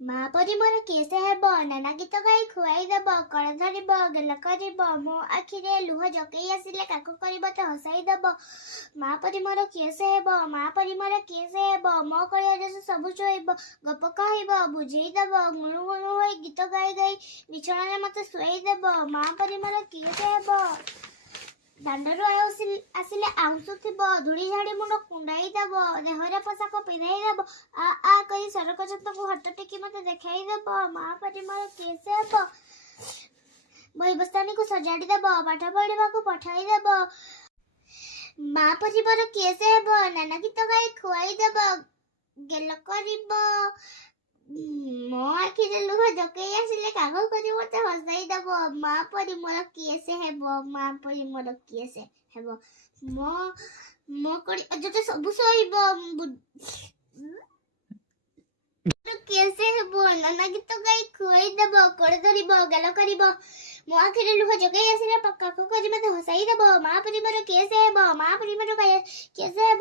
ମା ପରି ମୋର କେଶ ହେବ, ନାନା ଗୀତ ଗାଇ ଖୁଆଇଦେବ, କଳ ଧରିବ, ଗେଲ କରିବ, ମୋ ଆଖିରେ ଲୁହ ଜକେଇ ଆସିଲେ କାକୁ କରିବ ତ ହସାଇଦେବ। ମା ପରି ମୋର କେଶ ହେବ, ମା ପରି ମୋର କେଶ ହେବ, ମୋ କୋଳରେ ସେ ସବୁ ଶୋଇବ, ଗପ କହିବ, ବୁଝେଇଦେବ, ଗୁଣୁ ଗୁଣୁ ହୋଇ ଗୀତ ଗାଇ ଗାଇ ବିଛଣାରେ ମତେ ଶୁଆଇଦେବ। ମା ପରି ମୋର କେଶ ହେବ। ଦାଣ୍ଡରୁ ଆସିଲେ ଆଉଁସୁଥିବ, ଧୂଳି ଝାଡ଼ି ମୁଣ୍ଡ କୁଣ୍ଡାଇ ଦେବ, ଦେହରେ ପୋଷାକ ପିନ୍ଧାଇ ଦେବ, ଆ ଆ କରି ସରକ ଚନ୍ଦକୁ ହାତ ଟେକି ମତେ ଦେଖାଇ ଦେବ। ମା ପରି ମୋର କେଶ ହେବ। ବହି ବସ୍ତାନୀକୁ ସଜାଡ଼ି ଦେବ, ପାଠ ପଢ଼ିବାକୁ ପଠାଇ ଦେବ। ମା ପରି ମୋର କେଶ ହେବ, ନାନା ଗୀତ ଗାଇ ଖୁଆଇ ଦେବ, ଗେଲ କରିବ, ମୋ ଆଖିରେ ଲୁହ ଜକେଇ ଆସିଲେ କାଗ କରି ମତେ ହସାଇ ଦେବ। ମା ପରି ମୋର କେଶ ହେବ, ମା ପରି ମୋର କେଶ ହେବ, ମୋ କୋଳରେ ସବୁ ଶୋଇବ, କେଶ ହେବ, ନାନା ଗୀତ ଗାଇ ଖୁଆଇ ଦେବ, କୋଳ ଧରିବ, ଗେଲ କରିବ, ମୋ ଆଖିରେ ଲୁହ ଜକେଇ ଆସିଲେ କାକ କରି ମତେ ହସାଇ ଦେବ। ମା ପରି ମୋର କେଶ ହେବ, ମା ପରି ମୋର କେଶ ହେବ,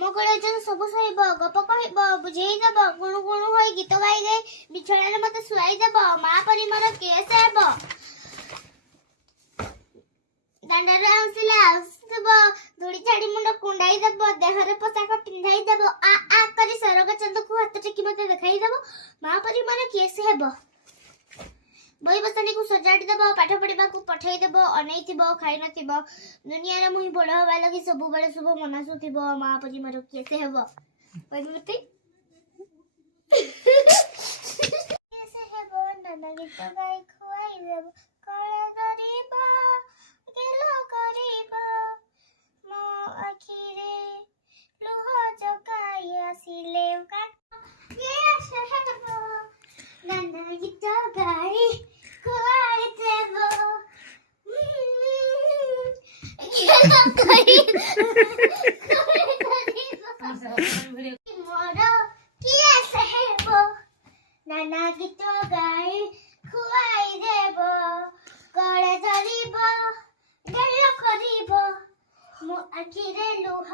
ମୋ କୋଳରେ ସବୁ ଶୋଇବ, ଗପ କହିବ, ବୁଝେଇ ଦେବ, ଗୁଣୁ ଗୁଣୁ ହୋଇ ଗୀତ ଗାଇ ଗାଇ ବିଛଣାରେ ମତେ ଶୁଆଇ ଦେବ। ମା ପରି ମୋର କେଶ ହେବ। ଦାଣ୍ଡରେ ଆଉଁସୁଥିବ, ଧୂଳି ଝାଡ଼ି ମୁଣ୍ଡ କୁଣ୍ଡାଇ ଦେବ, ଦେହରେ ପୋଷାକ ପିନ୍ଧାଇ ଦେବ, ଆ ଆ କରି ସରଗ ଚନ୍ଦକୁ ହାତ ଟେକି ମତେ ଦେଖାଇ ଦେବ। ମା ପରି ମୋର କେଶ ହେବ। ବହି ବସ୍ତାନୀକୁ ସଜାଡ଼ି ଦେବ, ପାଠ ପଢ଼ିବାକୁ ପଠାଇ ଦେବ, ଅନେଇଥିବ, ଖାଇ ନଥିବ, ଦୁନିଆରେ ମୁହିଁ ବଡ଼ ହେବା ଲାଗି ସବୁବେଳେ ଶୁଭ ମନାସୁଥିବ। ମା ପରି ମୋର କେଶ ହେବ। କେଶ ହେବ, ନାନା ଗୀତ ଗାଇ ଖୁଆଇ ଦେବ, କଳ ଧରିବ, ଗେଲ କରିବ, ମୋ ଆଖିରେ ଲୁହ ଜକାଇ ଆସିଲେ କେଶ ହେବ, ନାନା ଗୀତ ଗାଇ ଖୁଆଇ ଦେବ, ମୋର କେଶ ହେବ, ନାନା ଗୀତ ଗାଇ ଖୁଆଇ ଦେବ, କଳେ ଧରିବ, ଗେଲ କରିବ, ମୋ ଆଖିରେ ଲୁହ